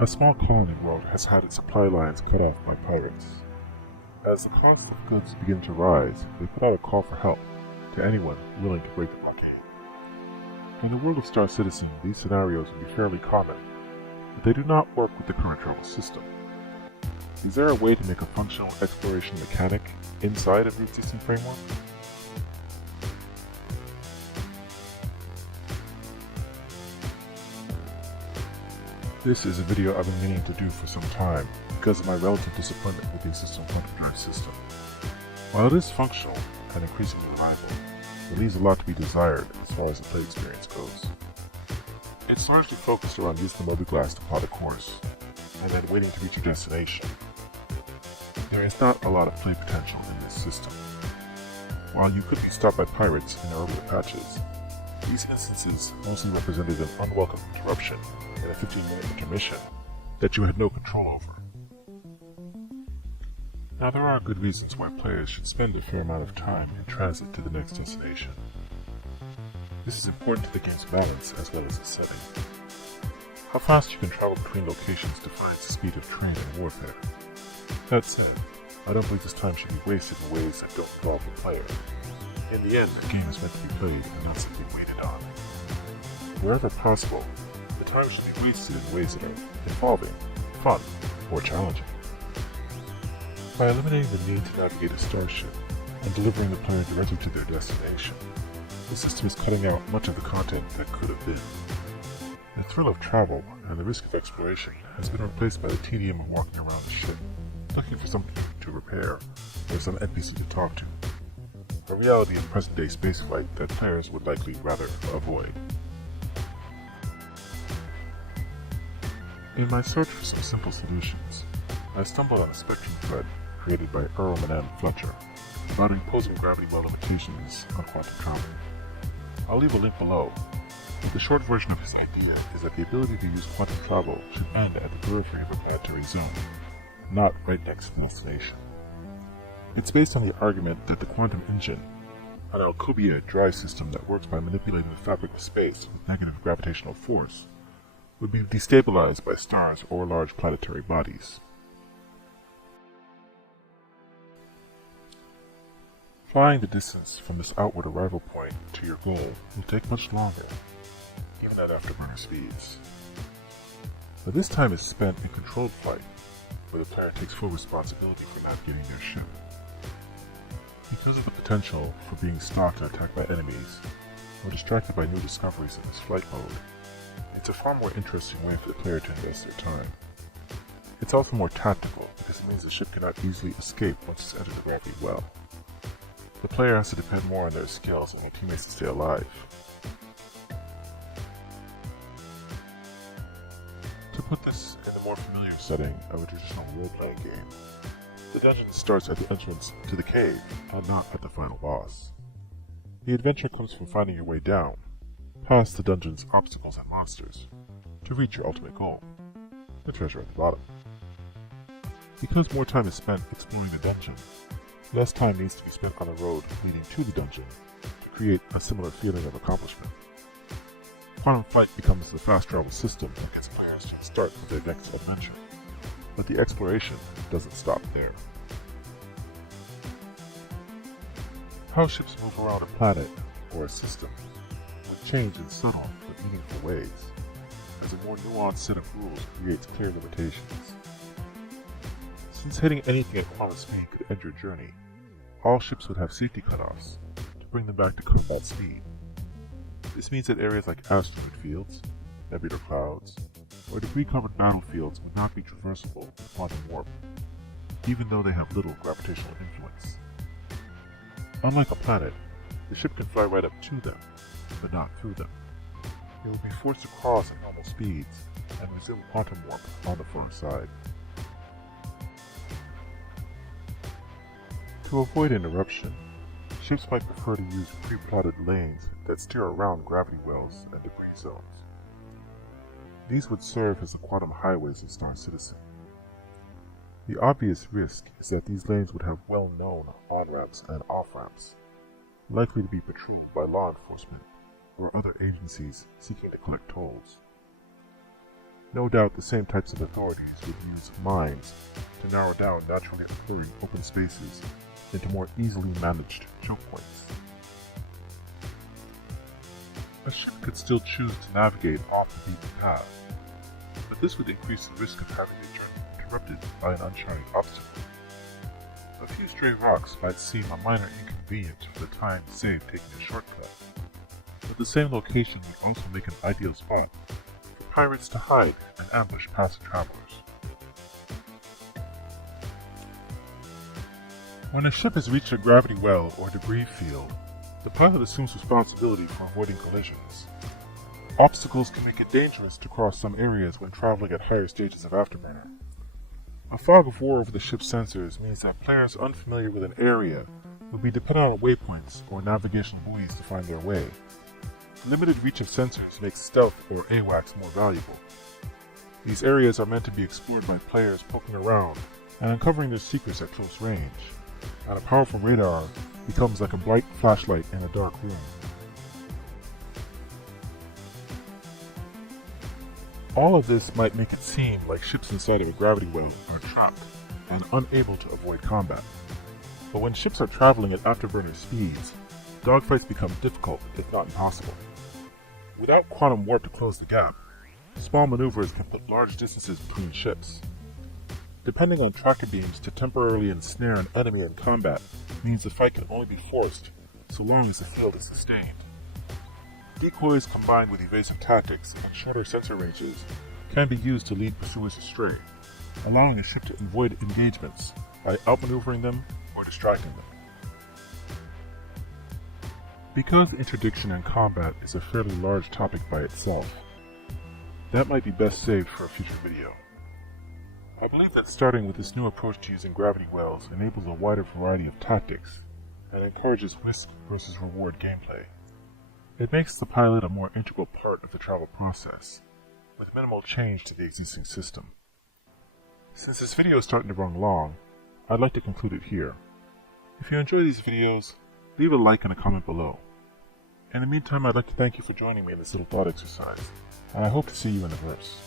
A small colony world has had its supply lines cut off by pirates. As the cost of goods begin to rise, they put out a call for help to anyone willing to break the blockade. In the world of Star Citizen, these scenarios would be fairly common, but they do not work with the current travel system. Is there a way to make a functional exploration mechanic inside of Root System Framework? This is a video I've been meaning to do for some time because of my relative disappointment with the System Quantum Drive system. While it is functional and increasingly reliable, it leaves a lot to be desired as far as the play experience goes. It's largely focused around using the mobiGlas to plot a course, and then waiting to reach your destination. There is not a lot of play potential in this system. While you could be stopped by pirates in earlier patches, these instances mostly represented an unwelcome interruption in a 15-minute intermission that you had no control over. Now, there are good reasons why players should spend a fair amount of time in transit to the next destination. This is important to the game's balance as well as its setting. How fast you can travel between locations defines the speed of train and warfare. That said, I don't believe this time should be wasted in ways that don't involve the player. In the end, the game is meant to be played and not simply waited on. Wherever possible, the time should be wasted in ways that are involving, fun, or challenging. By eliminating the need to navigate a starship and delivering the player directly to their destination, the system is cutting out much of the content that could have been. The thrill of travel and the risk of exploration has been replaced by the tedium of walking around the ship, looking for something to repair or some NPC to talk to. A reality of present-day spaceflight that players would likely rather avoid. In my search for some simple solutions, I stumbled on a Spectrum thread created by Earl Manan Fletcher about imposing gravity well limitations on quantum travel. I'll leave a link below, but the short version of his idea is that the ability to use quantum travel should end at the periphery of a planetary zone, not right next to the destination. It's based on the argument that the quantum engine, an Alcubierre drive system that works by manipulating the fabric of space with negative gravitational force, would be destabilized by stars or large planetary bodies. Flying the distance from this outward arrival point to your goal will take much longer, even at afterburner speeds. But this time is spent in controlled flight, where the player takes full responsibility for navigating their ship. Because of the potential for being stalked and attacked by enemies, or distracted by new discoveries in this flight mode, it's a far more interesting way for the player to invest their time. It's also more tactical because it means the ship cannot easily escape once it's entered the gravity well. The player has to depend more on their skills and their teammates to stay alive. To put this in the more familiar setting of a traditional role-playing game, the dungeon starts at the entrance to the cave and not at the final boss. The adventure comes from finding your way down, past the dungeon's obstacles and monsters, to reach your ultimate goal, the treasure at the bottom. Because more time is spent exploring the dungeon, less time needs to be spent on the road leading to the dungeon to create a similar feeling of accomplishment. Quantum Flight becomes the fast travel system that gets players to start with their next adventure, but the exploration doesn't stop there. How ships move around a planet or a system would change in subtle but meaningful ways, as a more nuanced set of rules creates clear limitations. Since hitting anything at quantum speed could end your journey, all ships would have safety cutoffs to bring them back to combat speed. This means that areas like asteroid fields, nebular clouds, or debris-covered battlefields would not be traversable with quantum warp, even though they have little gravitational influence. Unlike a planet, the ship can fly right up to them, but not through them. It will be forced to cross at normal speeds and resume quantum warp on the far side. To avoid interruption, ships might prefer to use pre-plotted lanes that steer around gravity wells and debris zones. These would serve as the quantum highways of Star Citizen. The obvious risk is that these lanes would have well-known on-ramps and off-ramps, likely to be patrolled by law enforcement or other agencies seeking to collect tolls. No doubt the same types of authorities would use mines to narrow down naturally occurring open spaces into more easily managed choke points. A ship could still choose to navigate off the beaten path, but this would increase the risk of having the journey interrupted by an uncharted obstacle. A few stray rocks might seem a minor inconvenience for the time saved taking a shortcut, but the same location would also make an ideal spot for pirates to hide and ambush passing travelers. When a ship has reached a gravity well or debris field, the pilot assumes responsibility for avoiding collisions. Obstacles can make it dangerous to cross some areas when traveling at higher stages of Afterburner. A fog of war over the ship's sensors means that players unfamiliar with an area will be dependent on waypoints or navigational buoys to find their way. Limited reach of sensors makes stealth or AWACS more valuable. These areas are meant to be explored by players poking around and uncovering their secrets at close range, and a powerful radar becomes like a bright flashlight in a dark room. All of this might make it seem like ships inside of a gravity well are trapped and unable to avoid combat. But when ships are traveling at afterburner speeds, dogfights become difficult, if not impossible. Without quantum warp to close the gap, small maneuvers can put large distances between ships. Depending on tracker beams to temporarily ensnare an enemy in combat means the fight can only be forced so long as the field is sustained. Decoys combined with evasive tactics and shorter sensor ranges can be used to lead pursuers astray, allowing a ship to avoid engagements by outmaneuvering them or distracting them. Because interdiction in combat is a fairly large topic by itself, that might be best saved for a future video. I believe that starting with this new approach to using gravity wells enables a wider variety of tactics and encourages risk versus reward gameplay. It makes the pilot a more integral part of the travel process, with minimal change to the existing system. Since this video is starting to run long, I'd like to conclude it here. If you enjoy these videos, leave a like and a comment below. In the meantime, I'd like to thank you for joining me in this little thought exercise, and I hope to see you in the verse.